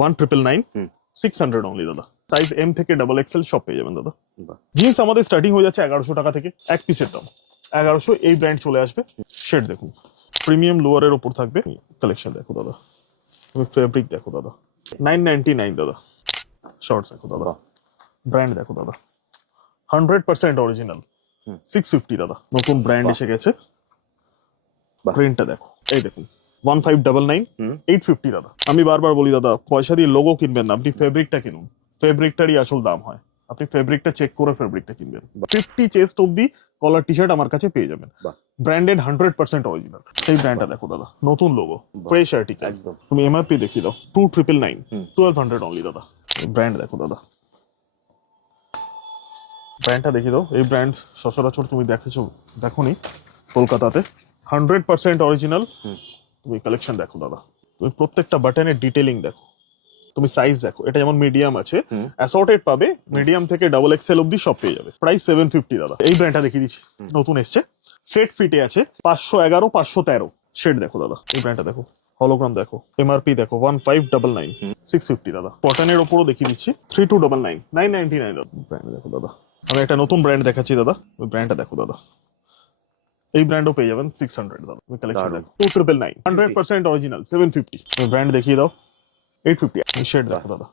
1999 600 only দাদা। Size M থেকে double XL সব পেয়ে যাবেন দাদা। জিন্স আমাদের স্টার্টিং হয়ে যাচ্ছে 1100 টাকা থেকে, এক পিসের দাম 1100। এই ব্র্যান্ড চলে আসবে। শেড দেখুন, প্রিমিয়াম লোয়ারের ওপর থাকবে। কালেকশন দেখো দাদা, তুমি ফেব্রিক দেখো দাদা, 999 দাদা। শর্টস দেখো দাদা, ব্র্যান্ড দেখো দাদা, 100% অরিজিনাল, 650 দাদা। নতুন ব্র্যান্ড এসে গেছে। প্রিন্টটা দেখো, এই দেখুন 1599 850 দাদা। আমি বারবার বলি দাদা, পয়সা দিয়ে লোগো কিনবেন না, আপনি ফেব্রিকটা কিনুন, ফেব্রিকটারই আসল দাম হয়। আপনি ফেব্রিকটা চেক করে ফেব্রিকটা কিনবেন। 50 চেস্ট অব্দি কলার টি শার্ট আমার কাছে পেয়ে যাবেন, ব্র্যান্ডেড 100% অরিজিনাল। এই ব্র্যান্ডটা দেখো দাদা, নতুন লোগো, ফ্রেশ আর্টিকেল। তুমি এমআরপি দেখিয়ে দাও, 2999 1200 অনলি দাদা। ব্র্যান্ড দেখো দাদা, ব্র্যান্ডটা দেখিয়ে দাও। এই ব্র্যান্ড সচরাচর তুমি দেখেছো, দেখোনি কলকাতাতে, 100% অরিজিনাল। তুমি কালেকশন দেখো দাদা, তুমি প্রত্যেকটা বাটনের ডিটেলিং দেখো, তুমি সাইজ দেখো। এটা যেমন মিডিয়াম আছে, অ্যাসর্টেড পাবে, মিডিয়াম থেকে ডাবল এক্সেল অব্দি সব পেয়ে যাবে। প্রাইস 750 দাদা। এই ব্র্যান্ডটা দেখিয়ে দিচ্ছি, নতুন এসছে, স্ট্রেট ফিটে আছে, 511 513 শেড দেখো দাদা। এই ব্র্যান্ডটা দেখো, হলোগ্রাম দেখো, এমআরপি দেখো 1599 650 দাদা। কটনের ওপরও দেখিয়ে দিচ্ছি 3299 999 দাদা। ব্র্যান্ড দেখো দাদা, আমি একটা নতুন ব্র্যান্ড দেখাচ্ছি দাদা, ওই ব্র্যান্ডটা দেখো দাদা। এই ব্র্যান্ডও পেয়ে যাবেন 600 দাদা। ওই কালেকশন দেখো, 2999 100% অরিজিনাল 750। ওই ব্র্যান্ড দেখিয়ে দাও 850। এই শেড দেখো দাদা,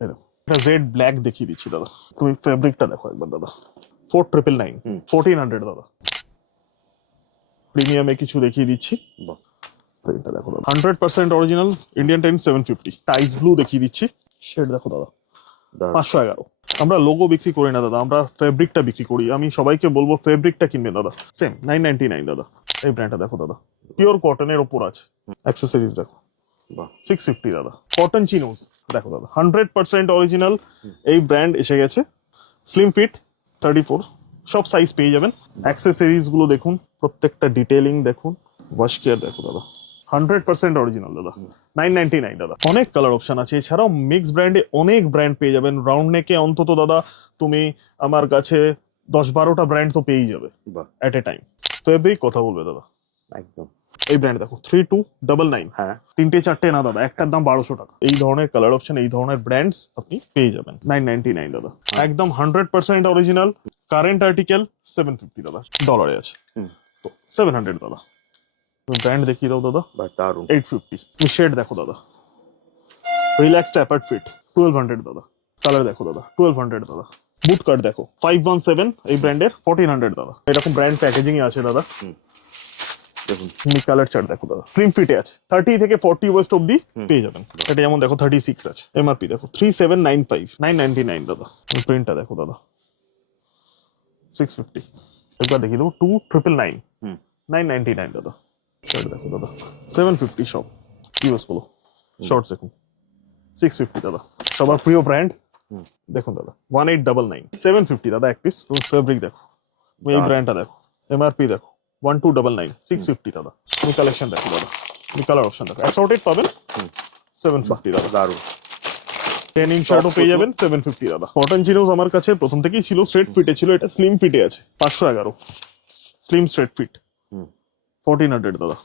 এই দেখো, এটা জেড ব্ল্যাক দেখিয়ে দিচ্ছি দাদা। তুমি ফেব্রিকটা দেখো একবার দাদা, 4999 1400 দাদা। প্রিমিয়ামে কিছু দেখিয়ে দিচ্ছি, এটা দেখো দাদা, 100% অরিজিনাল ইন্ডিয়ান টাইম 750। টাইস ব্লু দেখিয়ে দিচ্ছি, শেড দেখো দাদা, 511। আমরা লোগো বিক্রি করি না দাদা, আমরা ফেব্রিকটা বিক্রি করি। আমি সবাইকে বলবো ফেব্রিকটা কিনবেন দাদা। সেম 999 দাদা। এই ব্র্যান্ডটা দেখো দাদা, পিওর কটনের ওপর আছে। অ্যাক্সেসরিজ দেখো, 650 দাদা। কটন চিনোস দেখো দাদা, 100% অরিজিনাল। এই ব্র্যান্ড এসে গেছে, স্লিম ফিট 34, সব সাইজ পেয়ে যাবেন। অ্যাক্সেসরিজ গুলো দেখুন, প্রত্যেকটা ডিটেইলিং দেখুন, ওয়াশ কেয়ার দেখো দাদা, 100% অরিজিনাল দাদা। 999 দাদা। অনেক কালার অপশন আছে, এছাড়াও মিক্স ব্র্যান্ডে অনেক ব্র্যান্ড পেয়ে যাবেন। রাউন্ড নেকে অন্তত দাদা তুমি আমার কাছে 10-12টা ব্র্যান্ড তো পেয়েই যাবে এট এ টাইম। ফেব্রিক কথা বলবে দাদা, একদম। এই ব্র্যান্ড দেখো 3299। হ্যাঁ, 3-4টে না দাদা, একটার দাম 1200 টাকা। এই ধরনের কালার অপশন, এই ধরনের ব্র্যান্ডস আপনি পেয়ে যাবেন 999 দাদা। একদম 100% অরিজিনাল, কারেন্ট আর্টিকেল 750 দাদা। ডলারে আছে তো 700 দাদা। ব্র্যান্ড দেখিয়ে দাও দাদা, দারুন। 850। শেড দেখো দাদা, রিল্যাক্স ট্যাপার্ড ফিট 1200 দাদা। কালার দেখো দাদা, 1200 দাদা। বুট কাট দেখো 517, এই ব্র্যান্ডের 1400 দাদা। এরকম ব্র্যান্ড প্যাকেজিং এ আছে দাদা। দেখুন, কালার চার্ট দেখো দাদা, স্লিম ফিটে আছে, 30 থেকে 40 ওয়েস্ট অব্দি পেয়ে যাবেন। এটা যেমন দেখো 36 আছে। এমআরপি দেখো 3795 999 দাদা। প্রিন্টটা দেখো দাদা, 650। একবার দেখিয়ে দেবো 2999 999 দাদা। শার্ট দেখো দাদা, 750 সব ইউএস পোলো। শর্টস দেখুন 650 দাদা। সবার প্রিয় ব্র্যান্ড দেখুন দাদা, 1899 750 দাদা এক পিস। ফেব্রিক দেখো, তুমি এই ব্র্যান্ডটা দেখো, এমআরপি দেখো 1299 650 দাদা। তুমি কালেকশন দেখো দাদা, তুমি কালার অপশন দেখো, অ্যাসর্টেড পাবেন 750 দাদা। দারুন। ট্যানিং শার্টও পেয়ে যাবেন 750 দাদা। কটন চিনোস আমার কাছে প্রথম থেকেই ছিল, স্ট্রেট ফিটে ছিল, এটা স্লিম ফিটে আছে 511 স্লিম স্ট্রেট ফিট 1400 দাদা।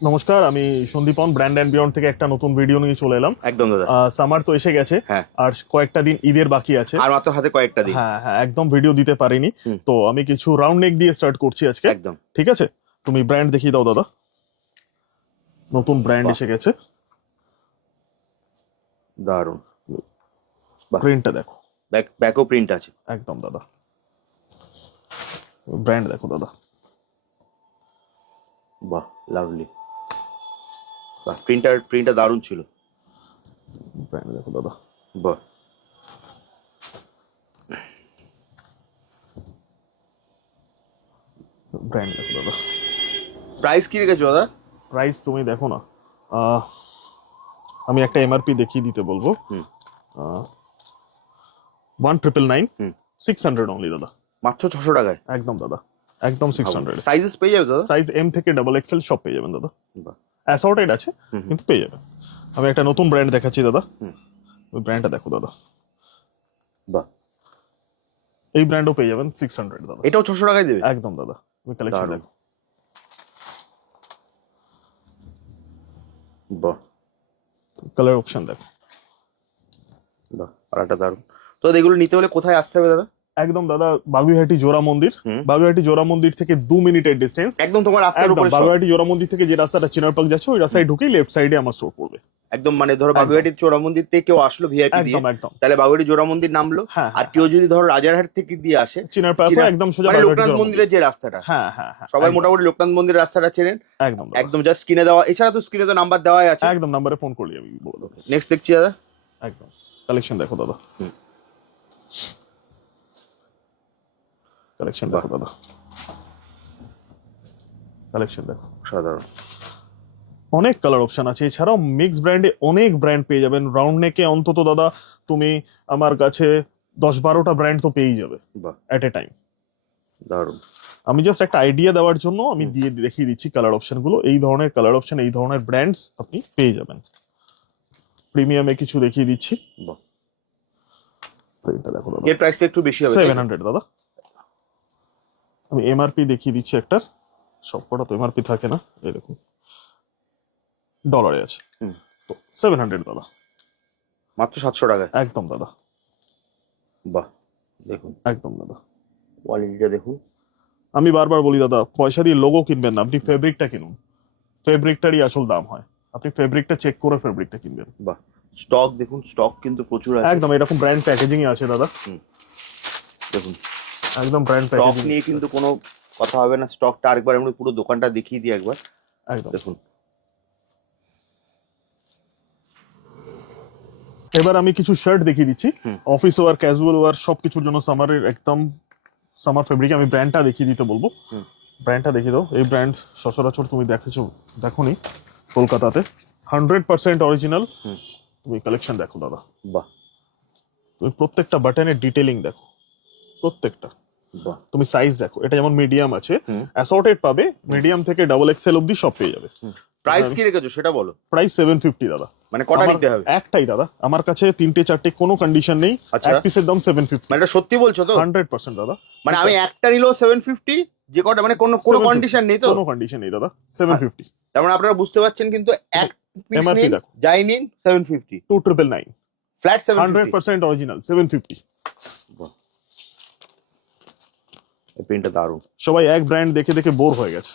নমস্কার, আমি সন্দীপন, ব্র্যান্ড অ্যান্ড বিয়ন্ড থেকে একটা নতুন ভিডিও নিয়ে চলে এলাম। একদম দাদা। সামার তো এসে গেছে, আর কয়েকটা দিন ঈদের বাকি আছে, আর মাত্র হাতে কয়েকটা দিন। হ্যাঁ হ্যাঁ, একদম ভিডিও দিতে পারিনি, তো আমি কিছু রাউন্ড নেক দিয়ে স্টার্ট করছি আজকে। একদম ঠিক আছে, তুমি ব্র্যান্ড দেখিয়ে দাও দাদা, নতুন ব্র্যান্ড এসে গেছে। দারুন। প্রিন্টটা দেখো, ব্যাকও প্রিন্ট আছে একদম দাদা। ব্র্যান্ড দেখো দাদা, বাহ, লাভলি। বাহ, প্রিন্টটা দারুণ ছিল। ব্র্যান্ড দেখো দাদা, বাহ। ব্র্যান্ড দেখো দাদা। প্রাইস কি রেখেছো দাদা? প্রাইস তুমি দেখো না, আমি একটা এমআরপি দেখিয়ে দিতে বলবো, 1999 600 অনলি দাদা। মাত্র 600 টাকায়? একদম দাদা, একদম 600। সাইজেস পেয়ে যাবে দাদা? সাইজ এম থেকে ডাবল এক্সেল সব পেয়ে যাবেন দাদা। বাহ, অ্যাসর্টেড আছে কিন্তু পেয়ে যাবেন। আমি একটা নতুন ব্র্যান্ড দেখাচ্ছি দাদা, ওই ব্র্যান্ডটা দেখো দাদা। বাহ, এই ব্র্যান্ডও পেয়ে যাবেন 600 দাদা। এটাও 600 টাকায় দেবে? একদম দাদা। ওই কালেকশন দেখো, বাহ কালার অপশন দেখো। বাহ, আর একটা দারুন। তো এগুলো নিতে হলে কোথায় আসতে হবে দাদা? একদম দাদা, বাগুইহাটি জোড়া মন্দির। বাগুইহাটি জোড়া মন্দির থেকে 2 মিনিটের ডিস্টেন্স। একদম তোমার রাস্তার একদম উপরে সব। বাগুইহাটি জোড়া মন্দির থেকে যে রাস্তাটা চিনার পার্ক যাচ্ছে ওই রাস্তায় ঢুকেই লেফট সাইডে আমার স্টোর পড়বে। একদম মানে ধরো বাগুইহাটির চোরা মন্দির থেকে কেউ আসলো ভিআইপি দিয়ে, একদম একদম তাহলে বাগুইহাটি জোড়া মন্দির নামলো। হ্যাঁ, আর কেউ যদি ধরো রাজারহাট থেকে দিয়ে আসে, চিনার পার্ক একদম সোজা মানে বাগুইহাটি লোকনাথ জোড়া মন্দিরের যে রাস্তাটা, হ্যাঁ হ্যাঁ হ্যাঁ সবাই মোটামুটি লোকনাথ মন্দিরের রাস্তাটা চেনেন। একদম একদম জাস্ট স্ক্রিনে দেওয়া, এছাড়া তো স্ক্রিনে তো নাম্বার দেওয়াই আছে। একদম নাম্বারে ফোন করলি আমি বলবো। নেক্সট দেখছি দাদা। একদম কালেকশন দেখো দাদা। কালেকশন দেখো দাদা, কালেকশন দেখো। সাধারণ অনেক কালার অপশন আছে, এছাড়াও মিক্স ব্র্যান্ডে অনেক ব্র্যান্ড পেয়ে যাবেন। রাউন্ড নেকে অন্তত দাদা তুমি আমার কাছে 10-12টা ব্র্যান্ড তো পেয়েই যাবে বাহ এট এ টাইম। দারুন। আমি জাস্ট একটা আইডিয়া দেওয়ার জন্য আমি দেখিয়ে দিচ্ছি কালার অপশন গুলো। এই ধরনের কালার অপশন, এই ধরনের ব্র্যান্ডস আপনি পেয়ে যাবেন। প্রিমিয়ামে কিছু দেখিয়ে দিচ্ছি। বাহ, এটা দেখো দাদা, এর প্রাইসটা একটু বেশি হবে 700 দাদা। আমি এমআরপি দেখিয়ে দিচ্ছি একটার, সবকটা তো এমআরপি থাকে না, এই দেখুন ডলারে আছে। তো 700 দাদা, মাত্র 700 টাকায়। একদম দাদা। বাহ দেখুন, একদম দাদা, কোয়ালিটিটা দেখুন। আমি বারবার বলি দাদা, পয়সা দিয়ে লোগো কিনবেন না, আপনি ফেব্রিকটা কিনুন। ফেব্রিকটারই আসল দাম হয়, আপনি ফেব্রিকটা চেক করে ফেব্রিকটা কিনবেন। বাহ, স্টক দেখুন, স্টক কিন্তু প্রচুর আছে। একদম এরকম ব্র্যান্ড প্যাকেজিং এ আছে দাদা। দেখুন একদম ব্র্যান্ড স্টক প্যাকেজিং নিয়ে কিন্তু কোনো কথা হবে না। স্টকটা আরেকবার আমরা পুরো দোকানটা দেখিয়ে দিই একবার। একদম। দেখুন এবার আমি কিছু শার্ট দেখিয়ে দিচ্ছি, অফিস ওয়ার, ক্যাজুয়াল ওয়ার, সবকিছুর জন্য সামারের একদম সামার ফেব্রিক। আমি ব্র্যান্ডটা দেখিয়ে দিতে বলবো। ব্র্যান্ডটা দেখিয়ে দাও। এই ব্র্যান্ড সচরাচর তুমি দেখোনি কলকাতাতে, 100% অরিজিনাল। তুমি কালেকশন দেখো দাদা। বাহ, তুমি প্রত্যেকটা বাটনের ডিটেলিং দেখো, প্রত্যেকটা। বাহ, তুমি সাইজ দেখো, এটা যেমন মিডিয়াম আছে, অ্যাসর্টেড পাবে, মিডিয়াম থেকে ডাবল এক্সেল অবধি সব পেয়ে যাবে। প্রাইস কি রেখেছো সেটা বলো। প্রাইস 750 দাদা। মানে কটা নিতে হবে? একটাই দাদা, আমার কাছে 3-4টে কোনো কন্ডিশন নেই। এক পিসের দাম 750। মানে এটা সত্যি বলছো তো? 100% দাদা। মানে আমি একটা নিলেও 750, যে কটা, মানে কোনো কন্ডিশন নেই তো? কোনো কন্ডিশন নেই দাদা, 750। তার মানে আপনারা বুঝতে পারছেন কিন্তু, এক পিস এমআরপি নিন, দেখো, যাই নিন 750, 2999 ফ্ল্যাট 750, 100% অরিজিনাল 750। বাহ, এই প্রিন্টটা দারুণ। সবাই এক ব্র্যান্ড দেখে দেখে বোর হয়ে গেছে।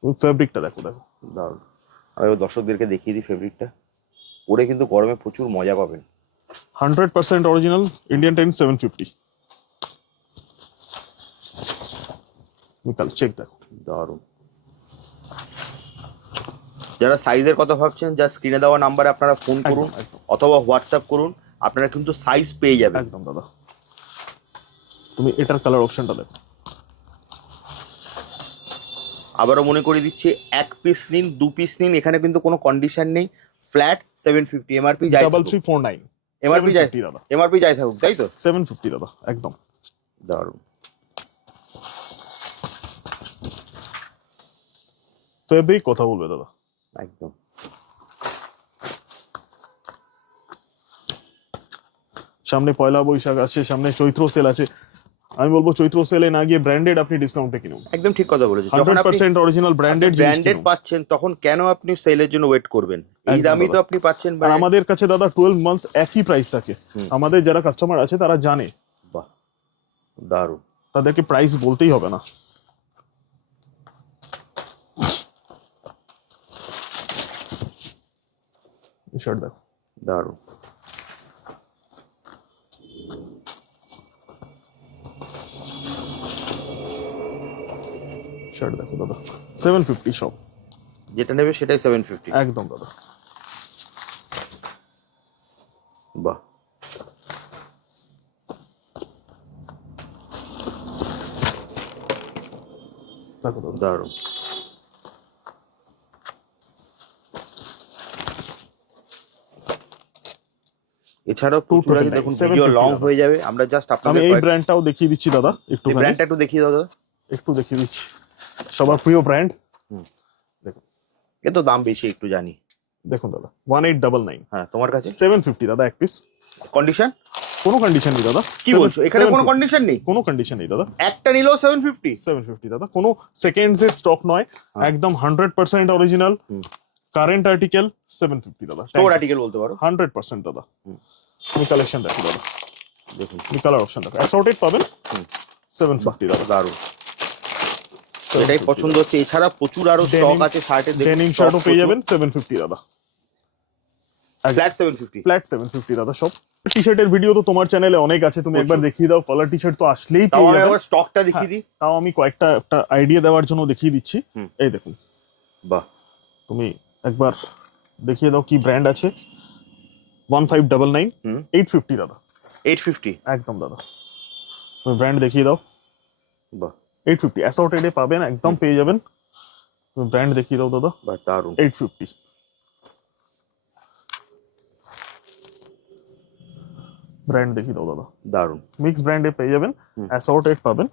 তুমি ফেব্রিকটা দেখো, দেখো দারুণ। আমি এবার দর্শকদেরকে দেখিয়ে দিই ফেব্রিকটা, পরে কিন্তু গরমে প্রচুর মজা পাবেন। 100% অরিজিনাল ইন্ডিয়ান টাইম 750। তুমি কাল চেক দেখো, দারুণ। যারা সাইজের কথা ভাবছেন, যা স্ক্রিনে দেওয়া নাম্বারে আপনারা ফোন করুন অথবা হোয়াটসঅ্যাপ করুন, আপনারা কিন্তু সাইজ পেয়ে যাবেন। একদম দাদা। তুমি এটার কালার অপশনটা দেখো। আবারও মনে করে দিচ্ছি, এক পিস নিন, 2 পিস নিন, এখানে কিন্তু কোনো কন্ডিশন নেই। ফ্ল্যাট 750 এমআরপি, যাই 3349 এমআরপি যাই দাদা। এমআরপি যাই থাকুক, তাই তো? 750 দাদা, একদম দারুণ। ফেব্রিক কথা বলবে দাদা, একদম। সামনে পয়লা বৈশাখ আছে, সামনে চৈত্র সেল আছে। আমি বলবো চৈত্র সেলে না গিয়ে ব্র্যান্ডেড আপনি ডিসকাউন্টে কিনুন। একদম ঠিক কথা বলেছেন। যখন আপনি 100% অরিজিনাল ব্র্যান্ডেড ব্র্যান্ডেড পাচ্ছেন, তখন কেন আপনি সেলের জন্য ওয়েট করবেন? এই দামই তো আপনি পাচ্ছেন। আর আমাদের কাছে দাদা 12 মান্থস একই প্রাইস থাকে। আমাদের যারা কাস্টমার আছে তারা জানে। বাহ, দারুণ। তাদেরকে প্রাইস বলতেই হবে না। শার্ট দেখো, দারুণ। শার্ট দেখো দাদা, 750 সব। যেটা নেবে সেটাই 750। একদম দাদা। বাহ, দেখো দাদা, দারুণ। এছাড়াও প্রচুর আছে, দেখুন ভিডিও লং হয়ে যাবে। আমরা জাস্ট আমি আপনাদের এই ব্র্যান্ডটাও দেখিয়ে দিচ্ছি দাদা, একটু ব্র্যান্ডটা একটু দেখিয়ে দাও দাদা। একটু দেখিয়ে দিচ্ছি, সবার প্রিয় ব্র্যান্ড। দেখুন এ তো দাম বেশি একটু জানি। দেখুন দাদা, 1899। হ্যাঁ, তোমার কাছে 750 দাদা এক পিস। কন্ডিশন? কোনো কন্ডিশন নেই দাদা। কি বলছো? এখানে কোনো কন্ডিশন নেই? কোনো কন্ডিশন নেই দাদা। একটা নিলেও 750? 750 দাদা, কোনো সেকেন্ডস এর স্টক নয়, একদম 100% অরিজিনাল। কারেন্ট আর্টিকেল 750 দাদা, স্টোর আর্টিকেল বলতে পারো। 100% দাদা। তুমি কালেকশন দেখো দাদা, দেখুন তুমি কালার অপশন দেখো, অ্যাসর্টেড পাবেন 750 দাদা। দারুন, এটাই পছন্দ হচ্ছে। এছাড়া প্রচুর আরো স্টক আছে শার্টের, ডেনিম শার্টও পেয়ে যাবেন 750 দাদা, ফ্ল্যাট 750। ফ্ল্যাট 750 দাদা সব। টি শার্টের ভিডিও তো তোমার চ্যানেলে অনেক আছে, তুমি একবার দেখিয়ে দাও। কলার টি শার্ট তো আসলেই তাও পেয়ে আমি যাবেন। একবার স্টকটা দেখিয়ে দিই। তাও আমি কয়েকটা একটা আইডিয়া দেওয়ার জন্য দেখিয়ে দিচ্ছি। এই দেখুন, বাহ, তুমি একবার দেখিয়ে দাও কি ব্র্যান্ড আছে। 1599 850 দাদা, 850 একদম দাদা। তুমি ব্র্যান্ড দেখিয়ে দাও। বাহ 850 অ্যাসর্টেডে পাবেন, একদম পেয়ে যাবেন। তুমি ব্র্যান্ড দেখিয়ে দাও দাদা। বাহ, দারুন 850 ব্র্যান্ড দেখিয়ে দাও দাদা। দারুন। মিক্স ব্র্যান্ডে পেয়ে যাবেন, অ্যাসর্টেড পাবেন।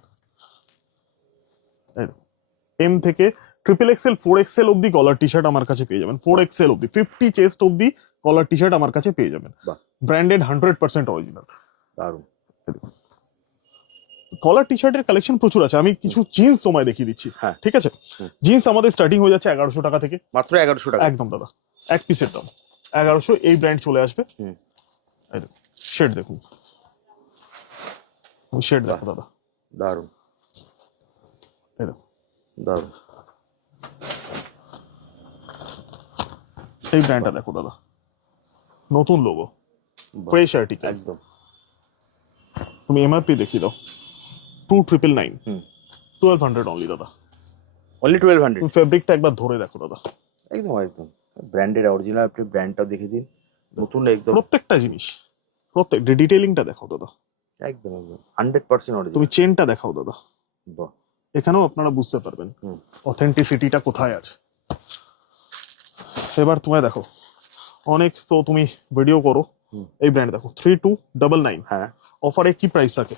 এম থেকে ট্রিপল এক্সেল 4XL অব্দি কলার টি শার্ট আমার কাছে পেয়ে যাবেন। 4XL অব্দি 50 চেস্ট অব্দি কলার টি শার্ট আমার কাছে পেয়ে যাবেন। বাহ, ব্র্যান্ডেড 100% অরিজিনাল। দারুন। কলার টি শার্টের কালেকশন প্রচুর আছে। আমি কিছু জিন্স তোমায় দেখিয়ে দিচ্ছি। হ্যাঁ। ঠিক আছে, জিন্স আমাদের স্টার্টিং হয়ে যাচ্ছে 1100 টাকা থেকে। মাত্র 1100 টাকা। একদম দাদা, এক পিসের দাম 1100। এই ব্র্যান্ড চলে আসবে। শেড দেখুন, শেড দেখো দাদা, দারুন এই দেখো, দারুন। এই ব্র্যান্ডটা দেখো দাদা, নতুন লোগো, ফ্রেশ আর্টিকেল একদম। তুমি এমআরপি দেখিয়ে দাও 2999, 1200 অনলি দাদা। অনলি 1200। তুমি ফেব্রিকটা একবার ধরে দেখো দাদা, একদম একদম ব্র্যান্ডেড অরিজিনাল। আপনি ব্র্যান্ডটা দেখে দিন, নতুন একদম। প্রত্যেকটা জিনিস, প্রত্যেকটা ডিটেইলিংটা দেখাও দাদা। একদম একদম 100% অরিজিনাল। তুমি চেনটা দেখাও দাদা, বাহ, এখানেও আপনারা বুঝতে পারবেন অথেন্টিসিটিটা কোথায় আছে। এবার তোমায় দেখো, অনেক তো তুমি ভিডিও করো। এই ব্র্যান্ড দেখো 3299। হ্যাঁ, অফারে কি প্রাইস থাকে?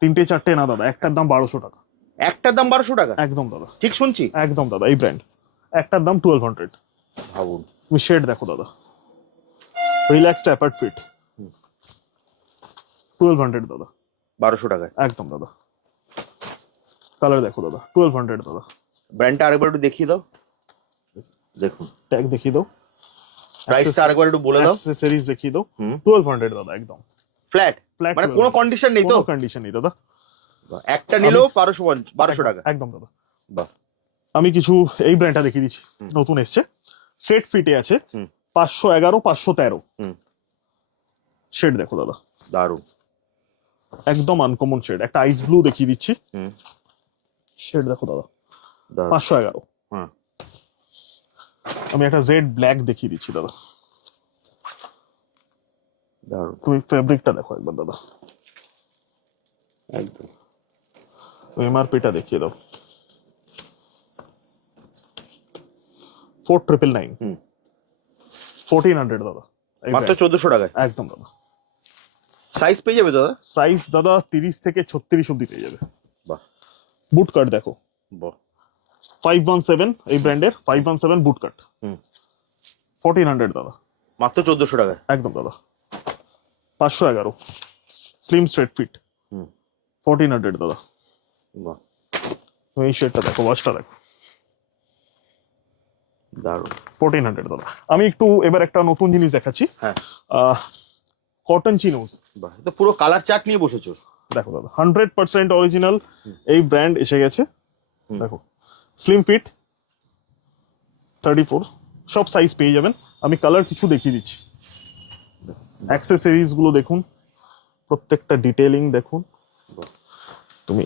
3টে 4টে না দাদা, একটার দাম 1200 টাকা। একটার দাম 1200 টাকা? একদম দাদা, ঠিক শুনছি? একদম দাদা। এই ব্র্যান্ড একটার দাম 1200। ভাবুন। তুমি শেড দেখো দাদা, রিল্যাক্স ট্যাপার্ড ফিট 1200 দাদা, 1200 টাকায়। একদম দাদা। কালার দেখো দাদা 1200 দাদা। ব্র্যান্ডটা আরেকবার একটু দেখিয়ে দাও। দেখুন, ট্যাগ দেখিয়ে দাও, প্রাইসটা আরেকবার একটু বলে দাও। অ্যাক্সেসরিজ দেখিয়ে দাও। 1200 দাদা, একদম ফ্ল্যাট। ফ্ল্যাট, মানে কোনো কন্ডিশন নেই তো? কোনো কন্ডিশন নেই দাদা। একটা নিলেও 1200 টাকা। একদম দাদা। বাহ, আমি কিছু এই ব্র্যান্ডটা দেখিয়ে দিচ্ছি, নতুন এসছে, স্ট্রেট ফিটে আছে 511 513। শেড দেখো দাদা, দারুন। একদম আনকমন শেড। একটা আইস ব্লু দেখিয়ে দিচ্ছি, শেড দেখো দাদা, দারুন। 511। হ্যাঁ, আমি একটা জেড ব্ল্যাক দেখিয়ে দিচ্ছি দাদা। দারুন। তুমি ফেব্রিকটা দেখো একবার দাদা, একদম। এমআরপিটা দেখিয়ে দাও 4999, 1400 দাদা। এই মাত্র brand, 1400 টাকায়। একদম দাদা। সাইজ পেয়ে যাবে দাদা? সাইজ দাদা 30 থেকে 36 অব্দি পেয়ে যাবে। বাহ, বুট কাট দেখো, বাহ, 517 এই ব্র্যান্ডের 517 বুট কাট 1400 দাদা, মাত্র 1400 টাকায়। একদম দাদা। 511 স্লিম স্ট্রেট ফিট 1400 দাদা। বাহ, তুমি এই শেডটা দেখো, ওয়াশটা দেখো, দারুন। 1400 দাদা। আমি একটু এবার একটা নতুন জিনিস দেখাচ্ছি, হ্যাঁ, কটন চিনোজ বাহ, তো পুরো কালার চার্ট নিয়ে বসেছো। দেখো দাদা, 100% অরিজিনাল এই ব্র্যান্ড এসে গেছে। দেখো, স্লিম ফিট 34, সব সাইজ পেয়ে যাবেন। আমি কালার কিছু দেখিয়ে দিচ্ছি। অ্যাক্সেসরিজ গুলো দেখুন, প্রত্যেকটা ডিটেইলিং দেখুন। তুমি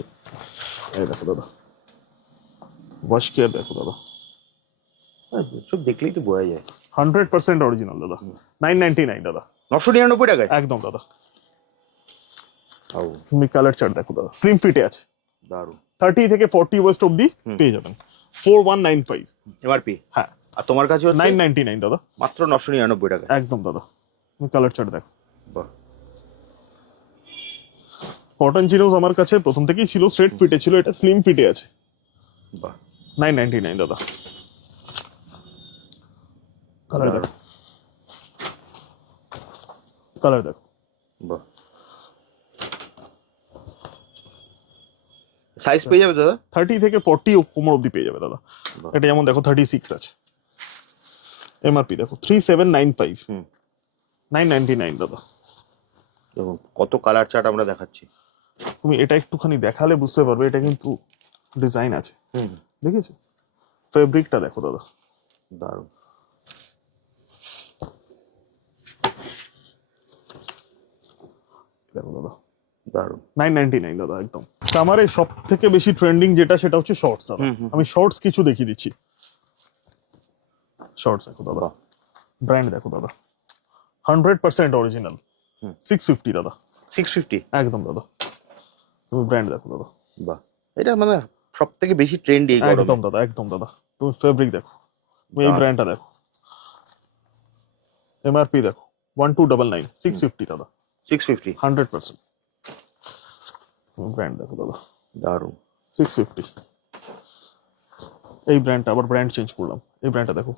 এই দেখো দাদা, ওয়াশ কেয়ার দেখো দাদা, সব দেখলেই তো বোঝা যায়। 100% অরিজিনাল দাদা। 999 দাদা, 999 টাকায়। একদম দাদা। ও, তুমি কালার চার্ট দেখো দাদা, স্লিম ফিটে আছে। দারুন। 30 থেকে 40 ওয়েস্ট অব্দি পেয়ে যাবেন। 4195, এমআরপি। হ্যাঁ। আর তোমার কাছে হচ্ছে 999 দাদা, মাত্র 999 টাকা। একদম দাদা। তুমি কালার চার্ট দেখো। বাহ, কটন চিনোজ আমার কাছে প্রথম থেকেই ছিল, স্ট্রেট ফিটে ছিল, এটা স্লিম ফিটে আছে। বাহ, 999 দাদা। কালার দেখো, কালার দেখো, বাহ। সাইজ পেয়ে যাবে দাদা? 30 থেকে 40 কোমর অব্দি পেয়ে যাবে দাদা। এটা যেমন দেখো 36 আছে। এমআরপি দেখো 3795, হুম। 999 দাদা। দেখুন কত কালার চার্ট আমরা দেখাচ্ছি। তুমি এটা একটুখানি দেখালে বুঝতে পারবে, এটা কিন্তু ডিজাইন আছে, হুম। দেখেছো? ফেব্রিকটা দেখো দাদা, দারুণ। দেখো দাদা, দারুণ। 999 দাদা একদম। সামারে সব থেকে বেশি ট্রেন্ডিং যেটা সেটা হচ্ছে শর্টস দাদা। আমি শর্টস কিছু দেখিয়ে দিচ্ছি। শর্টস দেখো দাদা, বাহ। ব্র্যান্ড দেখো দাদা, 100% অরিজিনাল, 650 দাদা, 650। একদম দাদা। তুমি ব্র্যান্ড দেখো দাদা, বাহ, এটা মানে সব থেকে বেশি ট্রেন্ড এই গরমে। একদম দাদা, একদম দাদা। তুমি ফেব্রিক দেখো, তুমি এই ব্র্যান্ডটা দেখো, এমআরপি দেখো 1299, 650 দাদা, 650। 100%। তুমি ব্র্যান্ড দেখো দাদা, দারুণ। 650। এই ব্র্যান্ডটা আবার ব্র্যান্ড চেঞ্জ করলাম, এই ব্র্যান্ডটা দেখো,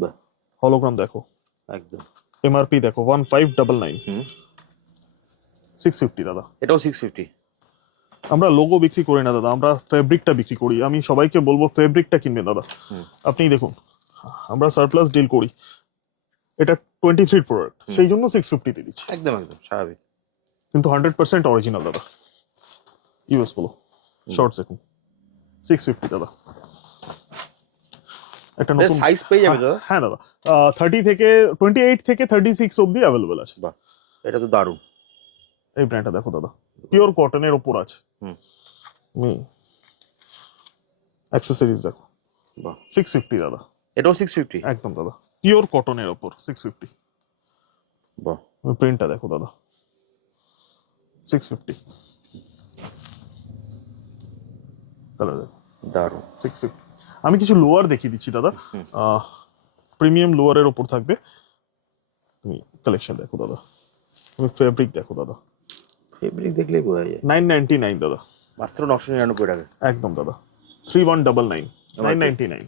বাহ, হলোগ্রাম দেখো, একদম। এমআরপি দেখো 1599, হুম। 650 দাদা। এটাও 650। আমরা লোগো বিক্রি করি না দাদা, আমরা ফেব্রিকটা বিক্রি করি। আমি সবাইকে বলবো ফেব্রিকটা কিনবে দাদা। আপনি দেখুন, আমরা সারপ্লাস ডিল করি, এটা 23 প্রোডাক্ট, সেই জন্য 650 তে দিচ্ছি, একদম একদম স্বাভাবিক। কিন্তু 100% অরিজিনাল দাদা। ইউএস পোলো শর্টস দেখুন, 650 দাদা। একটা নতুন সাইজ পেয়ে যাবে দাদা? হ্যাঁ দাদা, 30 থেকে 28 থেকে 36 অবধি অ্যাভেলেবেল আছে। বাহ, এটা তো দারুণ। এই ব্র্যান্ডটা দেখো দাদা, পিওর কটনের ওপর আছে। হুম। অ্যাক্সেসরিজ দেখো, বাহ, 650 দাদা, এটাও 650। একদম দাদা, পিওর কটনের ওপর 650। বাহ, প্রিন্টটা দেখো দাদা, 650। কালার দেখো, দারুণ। 650। আমি কিছু লোয়ার দেখিয়ে দিচ্ছি দাদা, প্রিমিয়াম লোয়ারের ওপর থাকবে। তুমি কালেকশন দেখো দাদা, তুমি ফেব্রিক দেখো দাদা, ফেব্রিক দেখলেই বোঝা যায়। 999 দাদা, মাত্র 999 টাকা। একদম দাদা। 3199, 999।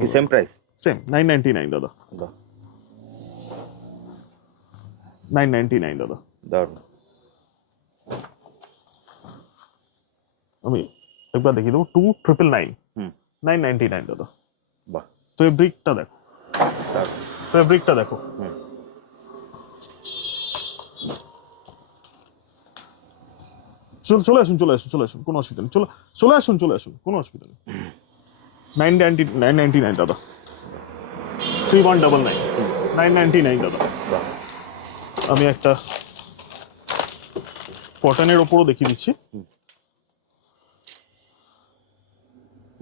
কি সেম প্রাইস? সেম 999 দাদা, বাহ, 999 দাদা। দারুণ। আমি একবার দেখিয়ে দেবো, 2999, হুম। 999 দাদা। বাহ, ফেব্রিকটা দেখো, দারুণ। ফেব্রিকটা দেখো, হুম। চলে আসুন, চলে আসুন, চলে আসুন, কোনো অসুবিধা নেই, চলে আসুন, চলে আসুন, কোনো অসুবিধা নেই। 999 দাদা, 3199, 999 দাদা। বাহ, আমি একটা কটনের ওপরও দেখিয়ে দিচ্ছি।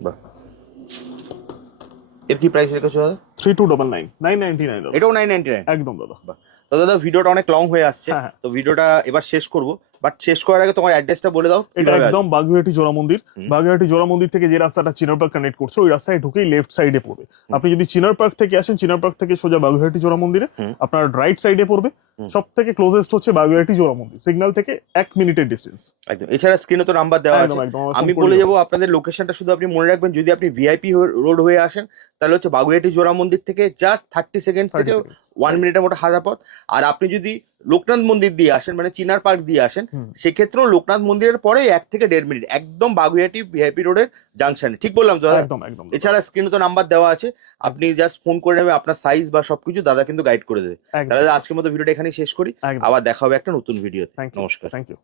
বাহ, এর কি প্রাইস রেখেছো দাদা? 3299, 999 দাদা, এটাও 999। একদম দাদা। বাহ, তো দাদা ভিডিওটা অনেক লং হয়ে আসছে, হ্যাঁ, হ্যাঁ। তো ভিডিওটা এবার শেষ করব, বাট শেষ করার আগে তোমার অ্যাড্রেসটা বলে দাও। এটা কিভাবে একদম আসবে? বাগুইহাটি জোড়া মন্দির। বাগুইহাটি জোড়া মন্দির থেকে যে রাস্তাটা চিনার পার্ক কানেক্ট করছে, ওই রাস্তায় ঢুকেই লেফট সাইডে পড়বে। আপনি যদি চিনার পার্ক থেকে আসেন, চিনার পার্ক থেকে সোজা বাগুইহাটি জোড়া মন্দিরে, আপনার রাইট সাইডে পড়বে। সব থেকে ক্লোজেস্ট হচ্ছে বাগুইহাটি জোড়া মন্দির, সিগন্যাল থেকে 1 মিনিটের ডিস্টেন্স। একদম। এছাড়া স্ক্রিনে তো নাম্বার দেওয়া আছে, একদম, একদম, আমার আমি phone বলে করে যাবো আপনাদের লোকেশনটা, শুধু আপনি মনে রাখবেন, যদি আপনি ভিআইপি রোড হয়ে আসেন তাহলে হচ্ছে বাগুইহাটি জোড়া মন্দির থেকে জাস্ট 30 সেকেন্ড 30 থেকে seconds। 1 মিনিটের মতো হাঁটা পথ। আর আপনি যদি লোকনাথ মন্দির দিয়ে আসেন, মানে চিনার পার্ক দিয়ে আসেন, সেক্ষেত্রেও লোকনাথ মন্দিরের পরে 1 থেকে 1.5 মিনিট, একদম বাগুইহাটি ভিআইপি রোডের জাংশনে। ঠিক বললাম তো দাদা? একদম, একদম। এছাড়া স্ক্রিনে তো নাম্বার দেওয়া আছে, আপনি জাস্ট ফোন করে নেবেন, আপনার সাইজ বা সবকিছু দাদা কিন্তু গাইড করে দেবে। একদম। তাহলে আজকের মতো ভিডিওটা এখানেই শেষ করি, একদম। আবার দেখা হবে একটা নতুন ভিডিওতে। থ্যাংক ইউ, নমস্কার। Thank you.